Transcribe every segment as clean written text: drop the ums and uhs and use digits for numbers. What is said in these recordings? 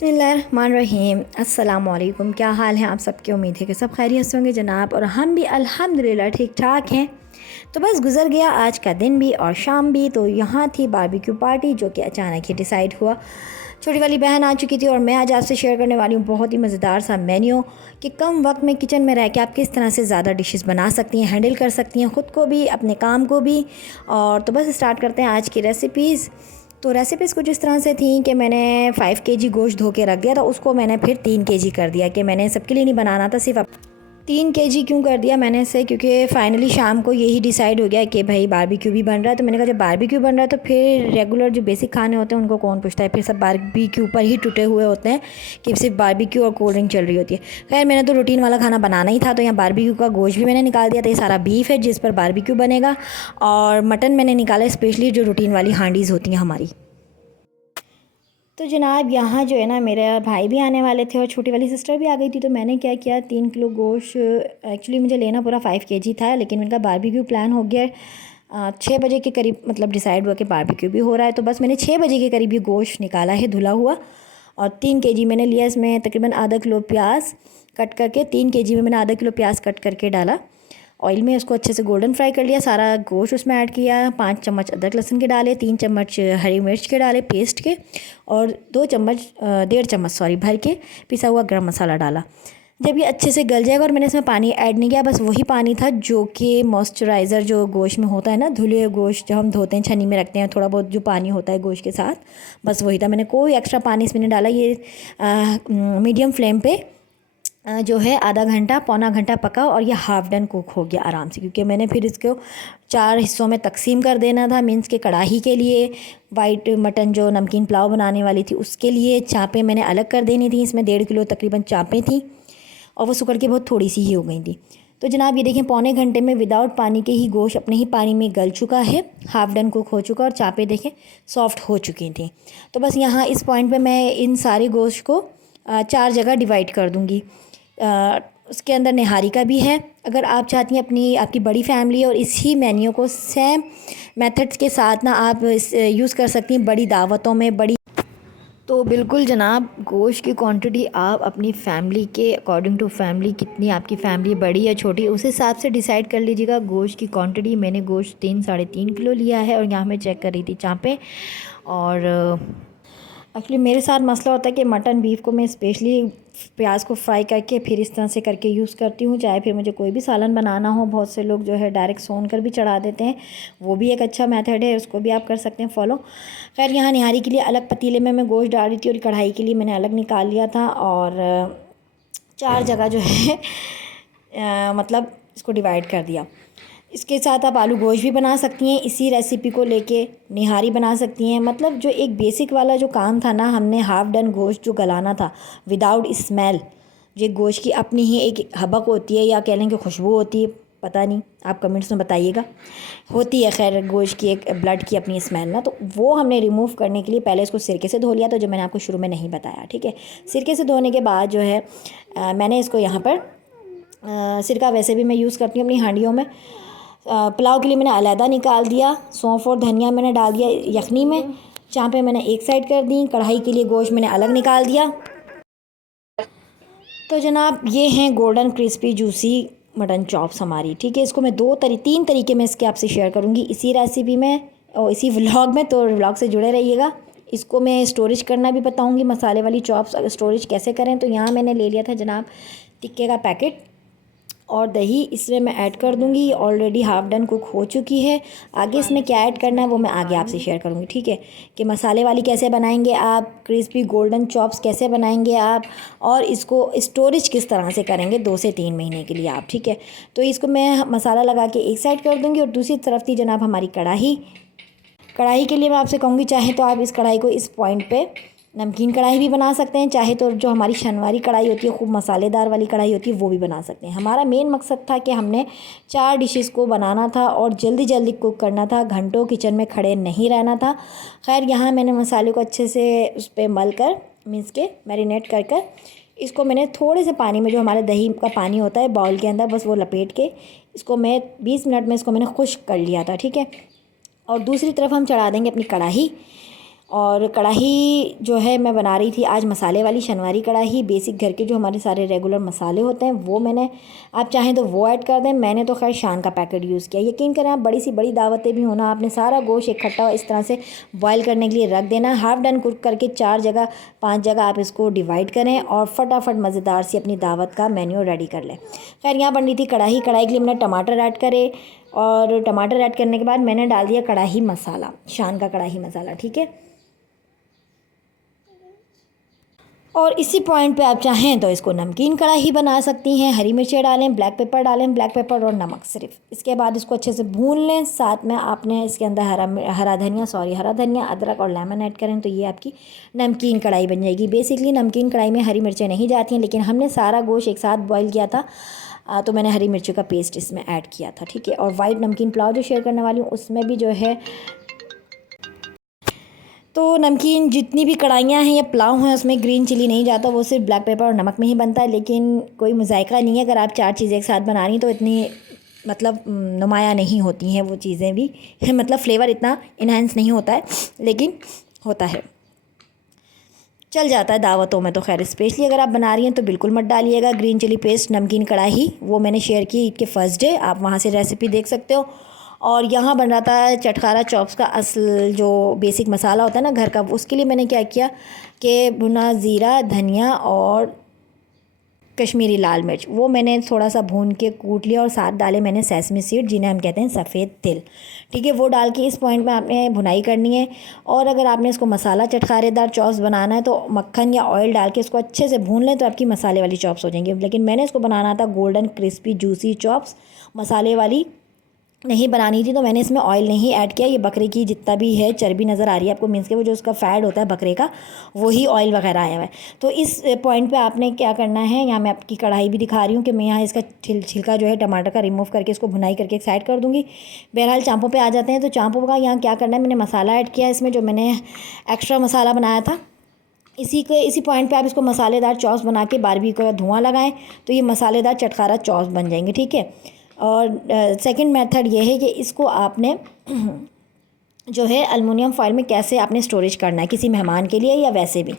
बिस्मिल्लाहिर्रहमानिर्रहीम। अस्सलामुअलैकुम। क्या हाल है आप सबके? उम्मीद है कि सब खैरियत से होंगे जनाब, और हम भी अल्हम्दुलिल्लाह ठीक ठाक हैं। तो बस गुज़र गया आज का दिन भी और शाम भी। तो यहाँ थी बारबेक्यू पार्टी, जो कि अचानक ही डिसाइड हुआ। छोटी वाली बहन आ चुकी थी और मैं आज आपसे शेयर करने वाली हूँ बहुत ही मज़ेदार सा मेन्यू कि कम वक्त में किचन में रह के आप किस तरह से ज़्यादा डिशेस बना सकती हैं, हैंडल कर सकती हैं, ख़ुद को भी, अपने काम को भी। और तो बस स्टार्ट करते हैं आज की रेसिपीज़। तो रेसिपीज़ कुछ इस तरह से थी कि मैंने 5 केजी गोश्त धो के रख दिया था, उसको मैंने फिर 3 केजी कर दिया कि मैंने सबके लिए नहीं बनाना था, सिर्फ 3 केजी क्यों कर दिया मैंने इसे, क्योंकि फ़ाइनली शाम को यही डिसाइड हो गया कि भाई बारबेक्यू भी बन रहा है। तो मैंने कहा जब बारबेक्यू बन रहा है तो फिर रेगुलर जो बेसिक खाने होते हैं उनको कौन पूछता है, फिर सब बारबेक्यू पर ही टूटे हुए होते हैं कि सिर्फ बारबेक्यू और कोल्ड ड्रिंक चल रही होती है। खैर मैंने तो रूटीन वाला खाना बनाना ही था, तो यहाँ बारबेक्यू का गोश्त भी मैंने निकाल दिया था। ये सारा बीफ है जिस पर बारबेक्यू बनेगा, और मटन मैंने निकाला स्पेशली जो रूटीन वाली हांडीज़ होती हैं हमारी। तो जनाब यहाँ जो है ना, मेरा भाई भी आने वाले थे और छोटी वाली सिस्टर भी आ गई थी। तो मैंने क्या किया, 3 किलो गोश्त, एक्चुअली मुझे लेना पूरा 5 केजी था, लेकिन उनका बारबेक्यू प्लान हो गया 6 बजे के करीब, मतलब डिसाइड हुआ कि बारबेक्यू भी हो रहा है। तो बस मैंने 6 बजे के करीब ये गोश्त निकाला है धुला हुआ, और 3 केजी मैंने लिया। इसमें तकरीबन आधा किलो प्याज कट करके, 3 केजी में मैंने आधा किलो प्याज कट करके डाला ऑयल में। उसको अच्छे से गोल्डन फ्राई कर लिया, सारा गोश्त उसमें ऐड किया। 5 चम्मच अदरक लहसुन के डाले, 3 चम्मच हरी मिर्च के डाले पेस्ट के, और 2 चम्मच 1.5 चम्मच भर के पिसा हुआ गरम मसाला डाला। जब ये अच्छे से गल जाएगा, और मैंने इसमें पानी ऐड नहीं किया, बस वही पानी था जो कि मॉइस्चराइज़र जो गोश्त में होता है ना, धुले हुए गोश्त जो हम धोते हैं छन्नी में रखते हैं, थोड़ा बहुत जो पानी होता है गोश्त के साथ, बस वही था। मैंने कोई एक्स्ट्रा पानी इसमें नहीं डाला। ये मीडियम फ्लेम पे जो है आधा घंटा पौना घंटा पका, और ये हाफ़ डन कुक हो गया आराम से, क्योंकि मैंने फिर इसको 4 हिस्सों में तकसीम कर देना था। मीन्स के कढ़ाई के लिए वाइट मटन जो नमकीन पुलाव बनाने वाली थी उसके लिए चापें मैंने अलग कर देनी थी। इसमें 1.5 किलो तकरीबन चापें थी, और वो सुकड़ के बहुत थोड़ी सी ही हो गई थी। तो जनाब ये देखें, पौने घंटे में विदाउट पानी के ही गोश्त अपने ही पानी में गल चुका है, हाफ़ डन कुक हो चुका, और चापें देखें सॉफ्ट हो चुकी थी। तो बस यहाँ इस पॉइंट पे मैं इन सारे गोश्त को 4 जगह डिवाइड कर दूँगी। उसके अंदर निहारी का भी है, अगर आप चाहती हैं आपकी बड़ी फैमिली और इसी मेन्यू को सेम मेथड्स के साथ ना आप यूज़ कर सकती हैं बड़ी दावतों में, बड़ी। तो बिल्कुल जनाब, गोश्त की क्वांटिटी आप अपनी फैमिली के अकॉर्डिंग टू फैमिली, कितनी आपकी फैमिली बड़ी या छोटी, उस हिसाब से डिसाइड कर लीजिएगा गोश्त की क्वांटिटी। मैंने गोश्त 3-3.5 किलो लिया है, और यहाँ मैं चेक कर रही थी चापें। और एक्चुअली मेरे साथ मसला होता है कि मटन बीफ को मैं स्पेशली प्याज को फ्राई करके फिर इस तरह से करके यूज़ करती हूँ, चाहे फिर मुझे कोई भी सालन बनाना हो। बहुत से लोग जो है डायरेक्ट सोन कर भी चढ़ा देते हैं, वो भी एक अच्छा मेथड है, उसको भी आप कर सकते हैं फॉलो। खैर यहाँ निहारी के लिए अलग पतीले में मैं गोश्त डाल रही थी, और कढ़ाई के लिए मैंने अलग निकाल लिया था, और 4 जगह जो है मतलब इसको डिवाइड कर दिया। इसके साथ आप आलू गोश्त भी बना सकती हैं, इसी रेसिपी को लेके निहारी बना सकती हैं। मतलब जो एक बेसिक वाला जो काम था ना, हमने हाफ़ डन गोश्त जो गलाना था विदाउट स्मेल, जो गोश्त की अपनी ही एक हबक होती है, या कह लें कि खुशबू होती है, पता नहीं, आप कमेंट्स में बताइएगा, होती है खैर गोश्त की एक ब्लड की अपनी स्मेल ना। तो वो हमने रिमूव करने के लिए पहले इसको सिरके से धो लिया, तो जो मैंने आपको शुरू में नहीं बताया, ठीक है। सिरके से धोने के बाद जो है मैंने इसको यहाँ पर सिरका वैसे भी मैं यूज़ करती हूँ अपनी हांडियों में। पुलाव के लिए मैंने अलहदा निकाल दिया, सौंफ और धनिया मैंने डाल दिया यखनी में, चापें मैंने एक साइड कर दी, कढ़ाई के लिए गोश्त मैंने अलग निकाल दिया। तो जनाब ये हैं golden crispy juicy mutton chops हमारी, ठीक है। इसको मैं 3 तरीके में इसके आपसे शेयर करूँगी इसी रेसिपी में और इसी व्लॉग में, तो व्लॉग से जुड़े रहिएगा। इसको मैं स्टोरेज करना भी बताऊँगी, मसाले वाली चॉप्स अगर स्टोरेज कैसे करें। तो यहाँ मैंने ले लिया था जनाब टिक्के का पैकेट, और दही इसमें मैं ऐड कर दूंगी, ऑलरेडी हाफ़ डन कुक हो चुकी है। आगे इसमें क्या ऐड करना है वो मैं आगे आपसे शेयर करूंगी, ठीक है। कि मसाले वाली कैसे बनाएंगे आप, क्रिस्पी गोल्डन चॉप्स कैसे बनाएंगे आप, और इसको स्टोरेज किस तरह से करेंगे 2 से 3 महीने के लिए आप, ठीक है। तो इसको मैं मसाला लगा के एक साइड कर दूँगी, और दूसरी तरफ थी जनाब हमारी कढ़ाई। कढ़ाई के लिए मैं आपसे कहूँगी, चाहे तो आप इस कढ़ाई को इस पॉइंट पे नमकीन कढ़ाई भी बना सकते हैं, चाहे तो जो हमारी शनवारी कढ़ाई होती है, खूब मसालेदार वाली कढ़ाई होती है, वो भी बना सकते हैं। हमारा मेन मकसद था कि हमने 4 डिशेस को बनाना था और जल्दी जल्दी कुक करना था, घंटों किचन में खड़े नहीं रहना था। खैर यहाँ मैंने मसाले को अच्छे से उस पर मल कर, मीन्स के मैरिनेट कर कर, इसको मैंने थोड़े से पानी में, जो हमारे दही का पानी होता है बाउल के अंदर, बस वो लपेट के इसको मैं 20 मिनट में इसको मैंने खुश्क कर लिया था, ठीक है। और दूसरी तरफ हम चढ़ा देंगे अपनी कढ़ाई, और कढ़ाई जो है मैं बना रही थी आज मसाले वाली शनवारी कढ़ाई। बेसिक घर के जो हमारे सारे रेगुलर मसाले होते हैं वो मैंने, आप चाहें तो वो ऐड कर दें। मैंने तो खैर शान का पैकेट यूज़ किया। यकीन करें आप बड़ी सी बड़ी दावतें भी होना, आपने सारा गोश्त इकट्ठा इस तरह से बॉयल करने के लिए रख देना। हाफ डन कुक करके 4 जगह 5 जगह आप इसको डिवाइड करें और फटाफट मज़ेदार सी अपनी दावत का मेन्यू रेडी कर लें। खैर यहाँ बन रही थी कढ़ाई के लिए मैंने टमाटर ऐड करे और टमाटर ऐड करने के बाद मैंने डाल दिया कढ़ाई मसाला, शान का कढ़ाई मसाला, ठीक है। और इसी पॉइंट पे आप चाहें तो इसको नमकीन कढ़ाई बना सकती हैं। हरी मिर्चें डालें, ब्लैक पेपर डालें, ब्लैक पेपर और नमक सिर्फ। इसके बाद इसको अच्छे से भून लें। साथ में आपने इसके अंदर हरा धनिया, अदरक और लेमन ऐड करें तो ये आपकी नमकीन कढ़ाई बन जाएगी। बेसिकली नमकीन कढ़ाई में हरी मिर्चें नहीं जाती हैं, लेकिन हमने सारा गोश्त एक साथ बॉयल किया था तो मैंने हरी मिर्चों का पेस्ट इसमें ऐड किया था, ठीक है। और वाइट नमकीन पुलाव जो शेयर करने वाली हूँ उसमें भी जो है, तो नमकीन जितनी भी कढ़ाइयाँ हैं या पुलाव हैं उसमें ग्रीन चिली नहीं जाता, वो सिर्फ ब्लैक पेपर और नमक में ही बनता है। लेकिन कोई मुज़ायका नहीं है, अगर आप 4 चीज़ें एक साथ बना रही तो इतनी मतलब नुमाया नहीं होती हैं वो चीज़ें भी मतलब फ्लेवर इतना इन्हेंस नहीं होता है, लेकिन होता है, चल जाता है दावतों में। तो खैर स्पेशली अगर आप बना रही हैं तो बिल्कुल मत डालिएगा ग्रीन चिली पेस्ट नमकीन कढ़ाई। वो मैंने शेयर की ईद के फर्स्ट डे, आप वहाँ से रेसिपी देख सकते हो। और यहाँ बन रहा था चटखारा चॉप्स का असल जो बेसिक मसाला होता है ना घर का, उसके लिए मैंने क्या किया कि भुना ज़ीरा, धनिया और कश्मीरी लाल मिर्च वो मैंने थोड़ा सा भून के कूट लिया और साथ डाले मैंने सेसमी सीड, जिन्हें हम कहते हैं सफ़ेद तिल, ठीक है। वो डाल के इस पॉइंट में आपने भुनाई करनी है। और अगर आपने इसको मसाला चटखारेदार चॉप्स बनाना है तो मक्खन या ऑयल डाल के इसको अच्छे से भून लें तो आपकी मसाले वाली चॉप्स हो जाएंगी। लेकिन मैंने इसको बनाना था गोल्डन क्रिस्पी जूसी चॉप्स, मसाले वाली नहीं बनानी थी, तो मैंने इसमें ऑयल नहीं ऐड किया। ये बकरे की जितना भी है चर्बी नज़र आ रही है आपको, मीन्स के वो जो उसका फैट होता है बकरे का वही ऑयल वगैरह आया हुआ है। तो इस पॉइंट पे आपने क्या करना है, यहाँ मैं आपकी कढ़ाई भी दिखा रही हूँ कि मैं यहाँ इसका छिलका जो है टमाटर का रिमूव करके इसको भुनाई करके एक साइड कर दूँगी। बहरहाल चांपों पे आ जाते हैं। तो चांपों का यहाँ क्या करना है, मैंने मसाला ऐड किया इसमें, जो मैंने एक्स्ट्रा मसाला बनाया था। इसी पॉइंट पे आप इसको मसालेदार चॉप्स बना के बारबेक्यू का धुआं लगाएं तो ये मसालेदार चटखारा चॉप्स बन जाएंगे, ठीक है। और सेकंड मेथड ये है कि इसको आपने जो है एलुमिनियम फॉइल में कैसे आपने स्टोरेज करना है, किसी मेहमान के लिए या वैसे भी,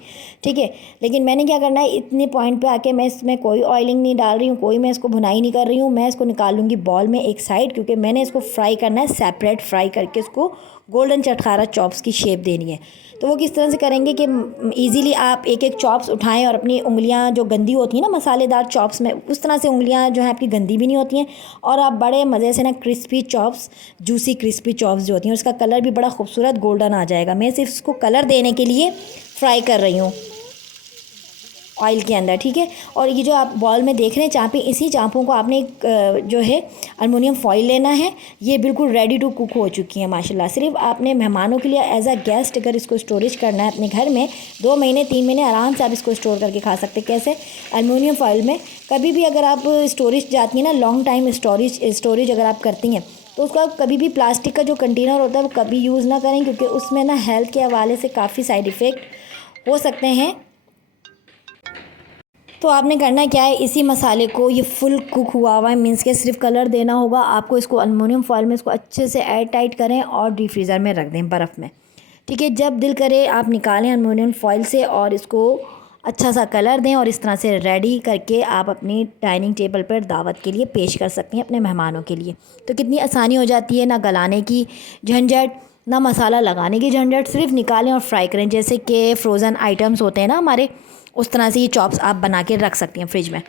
ठीक है। लेकिन मैंने क्या करना है, इतने पॉइंट पे आके मैं इसमें कोई ऑयलिंग नहीं डाल रही हूँ, कोई मैं इसको भुनाई नहीं कर रही हूँ। मैं इसको निकाल लूँगी बॉल में एक साइड, क्योंकि मैंने इसको फ्राई करना है सेपरेट, फ्राई करके इसको गोल्डन चटखारा चॉप्स की शेप देनी है। तो वो किस तरह से करेंगे कि इजीली आप एक एक चॉप्स उठाएं और अपनी उंगलियां जो गंदी होती हैं ना मसालेदार चॉप्स में, उस तरह से उंगलियां जो हैं आपकी गंदी भी नहीं होती हैं और आप बड़े मज़े से ना crispy chops, juicy crispy chops जो होती हैं उसका कलर भी बड़ा खूबसूरत गोल्डन आ जाएगा। मैं सिर्फ इसको कलर देने के लिए फ्राई कर रही हूँ ऑयल के अंदर, ठीक है। और ये जो आप बॉल में देख रहे हैं चाँपें, इसी चाँपों को आपने जो है एलुमिनियम फॉइल लेना है। ये बिल्कुल रेडी टू कुक हो चुकी हैं माशाल्लाह। सिर्फ आपने मेहमानों के लिए एज अ गेस्ट अगर इसको स्टोरेज करना है अपने घर में 2 महीने 3 महीने आराम से आप इसको स्टोर करके खा सकते हैं। कैसे, एलुमिनियम फॉइल में कभी भी अगर आप स्टोरेज जाती हैं ना, लॉन्ग टाइम स्टोरेज अगर आप करती हैं तो उसका कभी भी प्लास्टिक का जो कंटेनर होता है वो कभी यूज़ ना करें, क्योंकि उसमें ना हेल्थ के हवाले से काफ़ी साइड इफ़ेक्ट हो सकते हैं। तो आपने करना क्या है, इसी मसाले को, ये फुल कुक हुआ है मीन्स के सिर्फ कलर देना होगा आपको। इसको एलुमिनियम फॉइल में इसको अच्छे से एयर टाइट करें और डीप फ्रीज़र में रख दें बर्फ़ में, ठीक है। जब दिल करे आप निकालें एलुमिनियम फॉइल से और इसको अच्छा सा कलर दें और इस तरह से रेडी करके आप अपनी डाइनिंग टेबल पर दावत के लिए पेश कर सकती हैं अपने मेहमानों के लिए। तो कितनी आसानी हो जाती है, ना गलाने की झंझट, ना मसाला लगाने की झंझट, सिर्फ निकालें और फ्राई करें। जैसे कि फ़्रोज़न आइटम्स होते हैं ना हमारे, उस तरह से ये चॉप्स आप बना के रख सकती हैं फ्रिज में,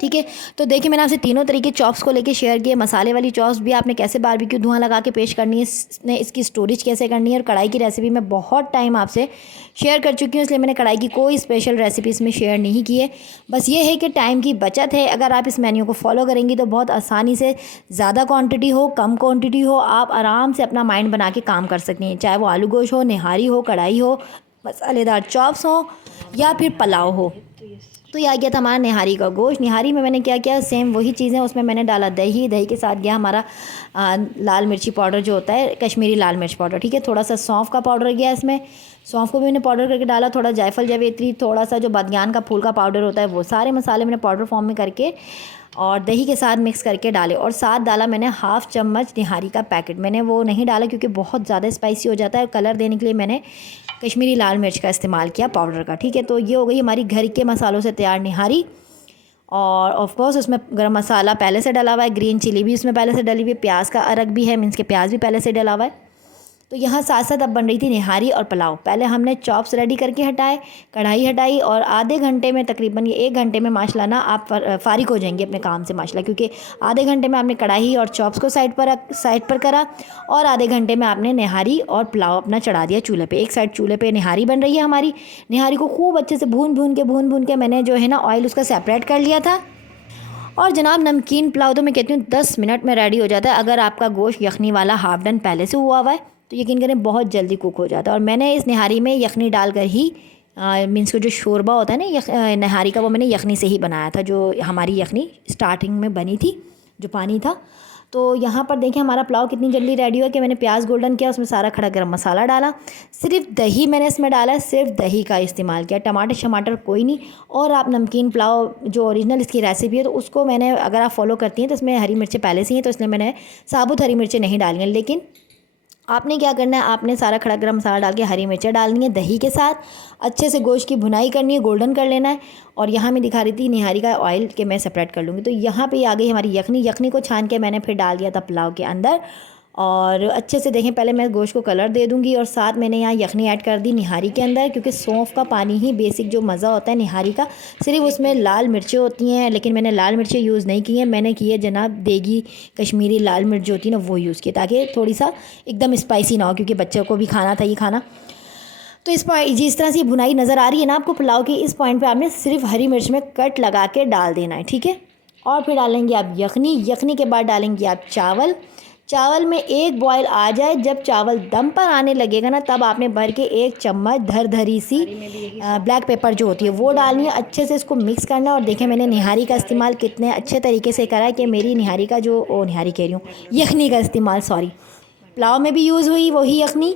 ठीक है। तो देखिए मैंने आपसे तीनों तरीके चॉप्स को लेके शेयर किए। मसाले वाली चॉप्स भी आपने कैसे बारबेक्यू धुआं लगा के पेश करनी है, इसकी स्टोरेज कैसे करनी है, और कढ़ाई की रेसिपी मैं बहुत टाइम आपसे शेयर कर चुकी हूँ, इसलिए मैंने कढ़ाई की कोई स्पेशल रेसिपी इसमें शेयर नहीं की है। बस ये है कि टाइम की बचत है। अगर आप इस मेन्यू को फॉलो करेंगी तो बहुत आसानी से ज़्यादा क्वान्टिटी हो कम क्वान्टिटी हो, आप आराम से अपना माइंड बना के काम कर सकती हैं। चाहे वो आलू गोश्त हो, निहारी हो, कढ़ाई हो, मसालेदार चॉप्स हो या फिर पुलाव हो। तो ये आ गया था हमारा निहारी का गोश्त। निहारी में मैंने क्या किया, सेम वही चीज़ें, उसमें मैंने डाला दही, दही के साथ गया हमारा लाल मिर्ची पाउडर जो होता है, कश्मीरी लाल मिर्च पाउडर, ठीक है। थोड़ा सा सौंफ का पाउडर गया इसमें, सौंफ को भी मैंने पाउडर करके डाला, थोड़ा जायफल जावित्री, थोड़ा सा जो बदग्यान का फूल का पाउडर होता है, वो सारे मसाले मैंने पाउडर फॉर्म में करके और दही के साथ मिक्स करके डाले और साथ डाला मैंने हाफ़ चम्मच निहारी का पैकेट। मैंने वो नहीं डाला क्योंकि बहुत ज़्यादा स्पाइसी हो जाता है। कलर देने के लिए मैंने कश्मीरी लाल मिर्च का इस्तेमाल किया पाउडर का, ठीक है। तो ये हो गई हमारी घर के मसालों से तैयार निहारी। और ऑफ कोर्स उसमें गरम मसाला पहले से डला हुआ है, ग्रीन चिली भी उसमें पहले से डली हुई है, प्याज का अरक भी है, मीन्स के प्याज भी पहले से डला हुआ है। तो यहाँ साथ साथ अब बन रही थी निहारी और पुलाव। पहले हमने चॉप्स रेडी करके हटाए, कढ़ाई हटाई और आधे घंटे में, तकरीबन ये 1 घंटे में माशाल्लाह ना आप फ़ारिग हो जाएंगे अपने काम से माशाल्लाह, क्योंकि आधे घंटे में आपने कढ़ाई और चॉप्स को साइड पर करा और आधे घंटे में आपने निहारी और पुलाव अपना चढ़ा दिया चूल्हे पे। एक साइड चूल्हे पे निहारी बन रही है हमारी। निहारी को खूब अच्छे से भून के मैंने जो है ना ऑयल उसका सेपरेट कर लिया था। और जनाब नमकीन पुलाव तो मैं कहती हूँ 10 मिनट में रेडी हो जाता है। अगर आपका गोश्त यखनी वाला हाफ डन पहले से हुआ है तो यकीन करें बहुत जल्दी कुक हो जाता है। और मैंने इस निहारी में यखनी डालकर ही मीन्स को जो शोरबा होता है ना निहारी का, वो मैंने यखनी से ही बनाया था। जो हमारी यखनी स्टार्टिंग में बनी थी, जो पानी था। तो यहाँ पर देखें हमारा पुलाव कितनी जल्दी रेडी हुआ कि मैंने प्याज गोल्डन किया, उसमें सारा खड़ा गरम मसाला डाला, सिर्फ दही मैंने इसमें डाला, सिर्फ दही का इस्तेमाल किया, टमाटर कोई नहीं। और आप नमकीन पुलाव जो ओरिजिनल इसकी रेसिपी है तो उसको मैंने, अगर आप फॉलो करती हैं तो इसमें हरी मिर्चें पहले से ही हैं, तो इसलिए मैंने साबुत हरी मिर्चें नहीं डाली हैं। लेकिन आपने क्या करना है, आपने सारा खड़ा गरम मसाला डाल के हरी मिर्चें डालनी है दही के साथ, अच्छे से गोश्त की भुनाई करनी है, गोल्डन कर लेना है। और यहाँ मैं दिखा रही थी निहारी का ऑयल कि मैं सेपरेट कर लूँगी। तो यहाँ पे आ गई हमारी यखनी को छान के मैंने फिर डाल दिया था पुलाव के अंदर। और अच्छे से देखें, पहले मैं गोश्त को कलर दे दूँगी और साथ मैंने यहाँ यखनी ऐड कर दी निहारी के अंदर, क्योंकि सौंफ का पानी ही बेसिक जो मज़ा होता है निहारी का, सिर्फ उसमें लाल मिर्चें होती हैं। लेकिन मैंने लाल मिर्चें यूज़ नहीं की हैं, मैंने की है जनाब देगी कश्मीरी लाल मिर्च जो होती है ना वो यूज़ की, ताकि थोड़ी सा एकदम स्पाइसी ना हो, क्योंकि बच्चों को भी खाना था ये खाना। तो इस पॉइंट, जिस तरह से भुनाई नज़र आ रही है ना आपको पुलाव की, इस पॉइंट पे आपने सिर्फ हरी मिर्च में कट लगा के डाल देना है, ठीक है। और फिर डालेंगे आप यखनी के बाद डालेंगे आप चावल में एक बॉयल आ जाए, जब चावल दम पर आने लगेगा ना, तब आपने भर के 1 चम्मच धरी सी ब्लैक पेपर जो होती है वो डालनी है। अच्छे से इसको मिक्स करना। और देखें मैंने निहारी का इस्तेमाल कितने अच्छे तरीके से करा है कि मेरी निहारी का जो निहारी कह रही हूँ, यखनी का इस्तेमाल, सॉरी, पुलाव में भी यूज़ हुई वही यखनी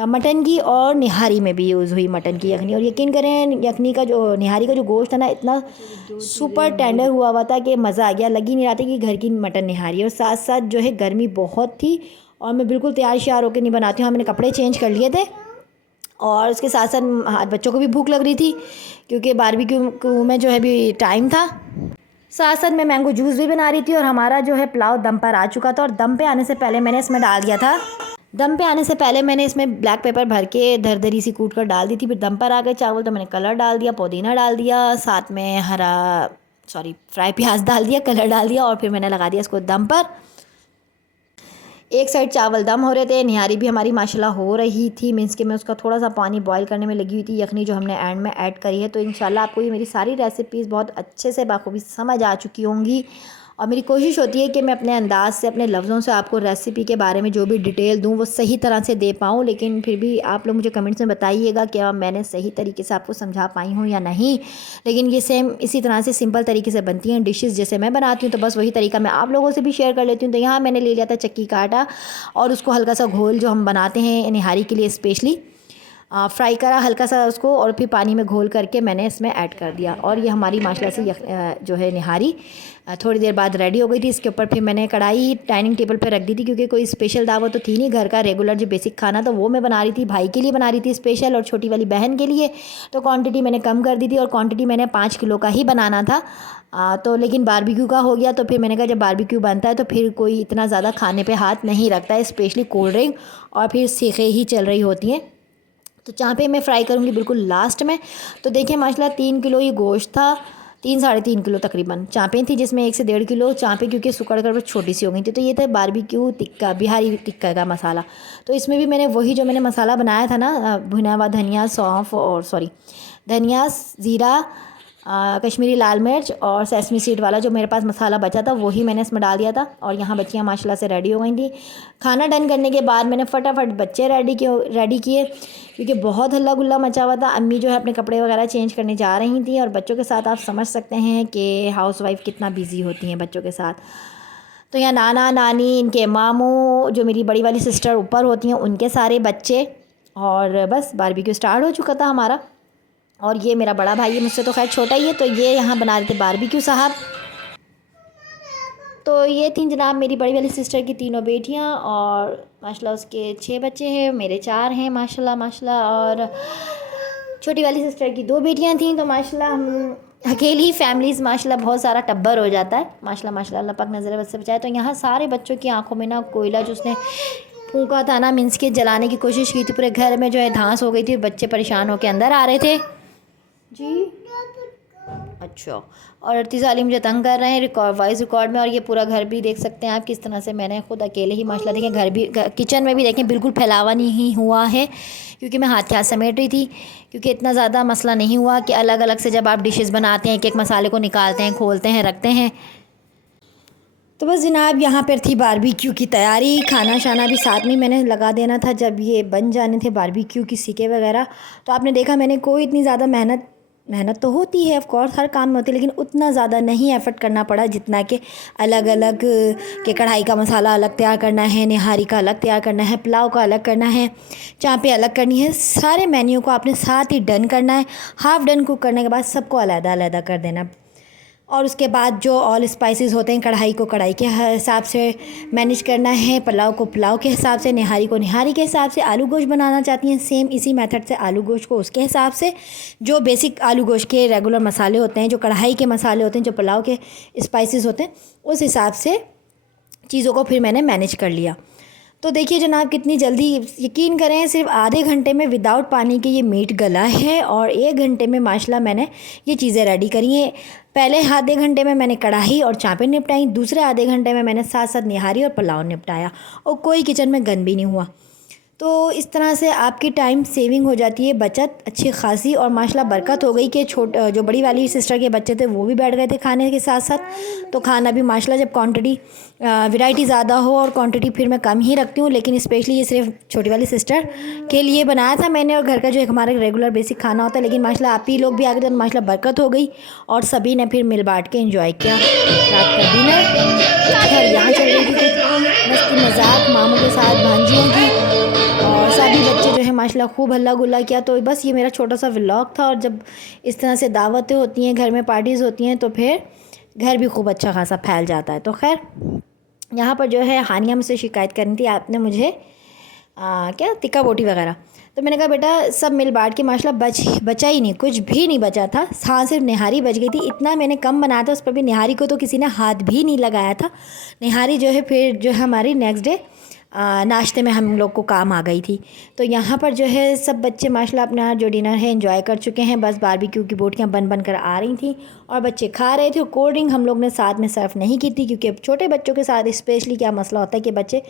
मटन की, और निहारी में भी यूज़ हुई मटन की यखनी। और यकीन करें निहारी का जो गोश्त था ना, इतना सुपर टेंडर हुआ था कि मज़ा आ गया। लग ही नहीं रहा था कि घर की मटन निहारी है। और साथ साथ जो है गर्मी बहुत थी और मैं बिल्कुल तैयार श्यार होकर नहीं बनाती हूँ। मैंने कपड़े चेंज कर लिए थे और उसके साथ साथ बच्चों को भी भूख लग रही थी, क्योंकि बारबेक्यू में जो है भी टाइम था। साथ साथ मैं मैंगो जूस भी बना रही थी। और हमारा जो है पुलाव दम पर आ चुका था। और दम पे आने से पहले मैंने इसमें डाल दिया था, दम पे आने से पहले मैंने इसमें ब्लैक पेपर भर के धरी सी कूट कर डाल दी थी। फिर दम पर आ गए चावल तो मैंने कलर डाल दिया, पुदीना डाल दिया, साथ में फ्राई प्याज डाल दिया, कलर डाल दिया और फिर मैंने लगा दिया इसको दम पर। एक साइड चावल दम हो रहे थे, निहारी भी हमारी माशाल्लाह हो रही थी, मीन्स कि मैं उसका थोड़ा सा पानी बॉईल करने में लगी हुई थी, यखनी जो हमने एंड में ऐड करी है। तो इंशाल्लाह आपको ये मेरी सारी रेसिपीज़ बहुत अच्छे से बाखूबी समझ आ चुकी होंगी। और मेरी कोशिश होती है कि मैं अपने अंदाज़ से, अपने लफ्ज़ों से आपको रेसिपी के बारे में जो भी डिटेल दूँ वो सही तरह से दे पाऊँ। लेकिन फिर भी आप लोग मुझे कमेंट्स में बताइएगा कि मैंने सही तरीके से आपको समझा पाई हूँ या नहीं। लेकिन ये सेम इसी तरह से सिंपल तरीके से बनती हैं डिशेज़, जैसे मैं बनाती हूँ, तो बस वही तरीका मैं आप लोगों से भी शेयर कर लेती हूँ। तो यहाँ मैंने ले लिया था चक्की का आटा और उसको हल्का सा घोल जो हम बनाते हैं निहारी के लिए स्पेशली फ्राई करा हल्का सा उसको, और फिर पानी में घोल करके मैंने इसमें ऐड कर दिया। और ये हमारी माशाल्लाह से जो है निहारी थोड़ी देर बाद रेडी हो गई थी। इसके ऊपर फिर मैंने कढ़ाई डाइनिंग टेबल पे रख दी थी, क्योंकि कोई स्पेशल दावत तो थी नहीं, घर का रेगुलर जो बेसिक खाना था वो मैं बना रही थी, भाई के लिए बना रही थी स्पेशल और छोटी वाली बहन के लिए। तो क्वांटिटी मैंने कम कर दी थी और क्वांटिटी मैंने 5 किलो का ही बनाना था। तो लेकिन बारबेक्यू का हो गया, तो फिर मैंने कहा जब बारबेक्यू बनता है तो फिर कोई इतना ज़्यादा खाने पर हाथ नहीं रखता है, स्पेशली कोल्ड ड्रिंक और फिर सीखें ही चल रही होती हैं। तो चाँपे मैं फ्राई करूँगी बिल्कुल लास्ट में। तो देखिए माशाल्लाह 3 किलो ये गोश्त था, 3-3.5 किलो तकरीबन चाँपें थी, जिसमें 1 से 1.5 किलो चाँपें क्योंकि सुकड़ कर छोटी सी हो गई थी। तो ये था बारबेक्यू टिक्का, बिहारी टिक्का का मसाला। तो इसमें भी मैंने वही जो मैंने मसाला बनाया था ना, भुना हुआ धनिया, सौंफ और धनिया, ज़ीरा, कश्मीरी लाल मिर्च और सेसमी सीड वाला जो मेरे पास मसाला बचा था वही मैंने इसमें डाल दिया था। और यहाँ बच्चियाँ माशाल्लाह से रेडी हो गई थी। खाना डन करने के बाद मैंने फटाफट बच्चे रेडी किए क्योंकि बहुत हल्ला गुल्ला मचा हुआ था। अम्मी जो है अपने कपड़े वगैरह चेंज करने जा रही थी और बच्चों के साथ आप समझ सकते हैं कि हाउसवाइफ कितना बिजी होती हैं बच्चों के साथ। तो यहाँ नाना नानी, इनके मामू, जो मेरी बड़ी वाली सिस्टर ऊपर होती हैं, उनके सारे बच्चे, और बस बारबेक्यू स्टार्ट हो चुका था हमारा। और ये मेरा बड़ा भाई है, मुझसे तो खैर छोटा ही है, तो ये यहाँ बना रहे थे बारबेक्यू साहब। तो ये थी जनाब मेरी बड़ी वाली सिस्टर की तीनों बेटियां, और माशाल्लाह उसके 6 बच्चे हैं, मेरे 4 हैं माशाल्लाह माशाल्लाह। और छोटी वाली सिस्टर की 2 बेटियां थीं। तो माशाल्लाह हम अकेली फैमिलीज़ माशाल्लाह बहुत सारा टब्बर हो जाता है माशाल्लाह माशाल्लाह, अल्लाह पाक नज़र बद से बचाए। तो यहाँ सारे बच्चों की आंखों में ना कोयला जो उसने फूंका था ना, मीन्स के जलाने की कोशिश की थी, पूरे घर में जो है धांस हो गई थी। बच्चे परेशान होकर अंदर आ रहे थे जी। अच्छा, और अर्तिज़ा अली मुझे तंग कर रहे हैं वॉइस रिकॉर्ड में। और ये पूरा घर भी देख सकते हैं आप किस तरह से मैंने खुद अकेले ही माशाल्लाह देखें, घर भी किचन में भी देखें बिल्कुल फैलावा नहीं हुआ है, क्योंकि मैं हाथ के हाथ समेट रही थी। क्योंकि इतना ज़्यादा मसला नहीं हुआ कि अलग अलग से जब आप डिशेस बनाते हैं एक एक मसाले को निकालते हैं, खोलते हैं, रखते हैं। तो बस जनाब यहाँ पर थी बारबेक्यू की तैयारी, खाना शाना भी साथ में मैंने लगा देना था जब ये बन जाने थे बारबेक्यू की सीके वगैरह। तो आपने देखा मैंने कोई इतनी ज़्यादा मेहनत तो होती है ऑफ कोर्स, हर काम में होती है, लेकिन उतना ज़्यादा नहीं एफ़र्ट करना पड़ा जितना कि अलग अलग के कढ़ाई का मसाला अलग तैयार करना है, निहारी का अलग तैयार करना है, पुलाव का अलग करना है, चाँपें अलग करनी है। सारे मेन्यू को आपने साथ ही डन करना है। हाफ़ डन कुक करने के बाद सबको अलग-अलग कर देना। और उसके बाद जो ऑल स्पाइसेस होते हैं, कढ़ाई को कढ़ाई के हिसाब से मैनेज करना है, पुलाव को पुलाव के हिसाब से, निहारी को निहारी के हिसाब से। आलू गोश्त बनाना चाहती हैं सेम इसी मेथड से आलू गोश्त को उसके हिसाब से। जो बेसिक आलू गोश्त के रेगुलर मसाले होते हैं, जो कढ़ाई के मसाले होते हैं, जो पुलाव के स्पाइसेस होते हैं, उस हिसाब से चीज़ों को फिर मैंने मैनेज कर लिया। तो देखिए जनाब कितनी जल्दी, यकीन करें सिर्फ आधे घंटे में विदाउट पानी के ये मीट गला है, और 1 घंटे में माशाल्लाह मैंने ये चीज़ें रेडी करी हैं। पहले आधे घंटे में मैंने कढ़ाई और चाँपें निपटाई, दूसरे आधे घंटे में मैंने साथ साथ निहारी और पुलाव निपटाया, और कोई किचन में गंद भी नहीं हुआ। तो इस तरह से आपकी टाइम सेविंग हो जाती है, बचत अच्छी खासी। और माशाल्लाह बरकत हो गई कि जो बड़ी वाली सिस्टर के बच्चे थे वो भी बैठ गए थे खाने के साथ साथ। तो खाना भी माशाल्लाह, जब क्वांटिटी वैरायटी ज़्यादा हो, और क्वांटिटी फिर मैं कम ही रखती हूँ, लेकिन स्पेशली ये सिर्फ छोटी वाली सिस्टर के लिए बनाया था मैंने, और घर का जो एक हमारा रेगुलर बेसिक खाना होता है। लेकिन माशाल्लाह आप ही लोग भी आ गए तो माशाल्लाह बरकत हो गई, और सभी ने फिर मिल बांट के एंजॉय किया रात का डिनर। खैर यहाँ चल रही थी कुछ मस्ती मजाक मामू के साथ, भांजियों की, और सभी बच्चे जो है माशाल्लाह खूब हल्ला गुल्ला किया। तो बस ये मेरा छोटा सा व्लॉग था। और जब इस तरह से दावतें होती हैं, घर में पार्टीज़ होती हैं, तो फिर घर भी खूब अच्छा खासा फैल जाता है। तो खैर यहाँ पर जो है हानिया मुझसे शिकायत करनी थी, आपने मुझे क्या तिक्का बोटी वगैरह। तो मैंने कहा बेटा सब मिल बांट के माशाल्लाह बचा ही नहीं, कुछ भी नहीं बचा था। हाँ सिर्फ निहारी बच गई थी, इतना मैंने कम बनाया था, उस पर भी निहारी को तो किसी ने हाथ भी नहीं लगाया था। निहारी जो है फिर जो है हमारी नेक्स्ट डे नाश्ते में हम लोग को काम आ गई थी। तो यहाँ पर जो है सब बच्चे माशाल्लाह अपना जो डिनर है एंजॉय कर चुके हैं। बस बारबेक्यू की बोटियाँ बन कर आ रही थी, और बच्चे खा रहे थे। कोल्ड ड्रिंक हम लोग ने साथ में सर्व नहीं की थी, क्योंकि छोटे बच्चों के साथ स्पेशली क्या मसला होता है कि बच्चे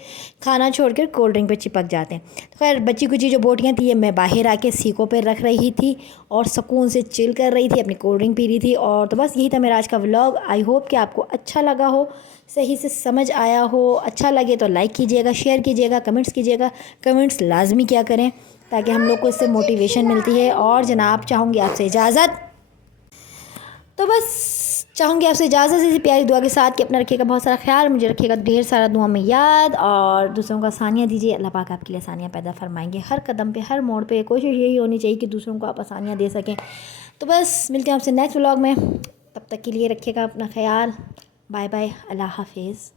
खाना छोड़कर कोल्ड ड्रिंक पे चिपक जाते हैं। तो खैर बच्ची कुची जो बोटियाँ थी ये मैं बाहर आके सीकों पर रख रही थी, और सुकून से चिल कर रही थी, अपनी कोल्ड ड्रिंक पी रही थी। और तो बस यही था मेरा आज का व्लॉग। आई होप कि आपको अच्छा लगा हो, सही से समझ आया हो। अच्छा लगे तो लाइक कीजिएगा, शेयर कीजिएगा, कमेंट्स कीजिएगा। कमेंट्स लाजमी क्या करें, ताकि हम लोग को इससे मोटिवेशन मिलती है। और जनाब चाहूँगी आपसे इजाज़त, तो बस चाहूँगी आपसे इजाज़त इसी प्यारी दुआ के साथ कि अपना रखिएगा बहुत सारा ख्याल, मुझे रखिएगा ढेर सारा दुआ में याद, और दूसरों को आसानियाँ दीजिए। अल्लाह पाक आपके लिए आसानियाँ पैदा फरमाएंगे हर कदम पे, हर मोड़ पे। कोशिश यही होनी चाहिए कि दूसरों को आप आसानियाँ दे सकें। तो बस मिलते हैं आपसे नेक्स्ट व्लॉग में, तब तक के लिए रखिएगा अपना ख्याल। बाय बाय, अल्लाह हाफिज़।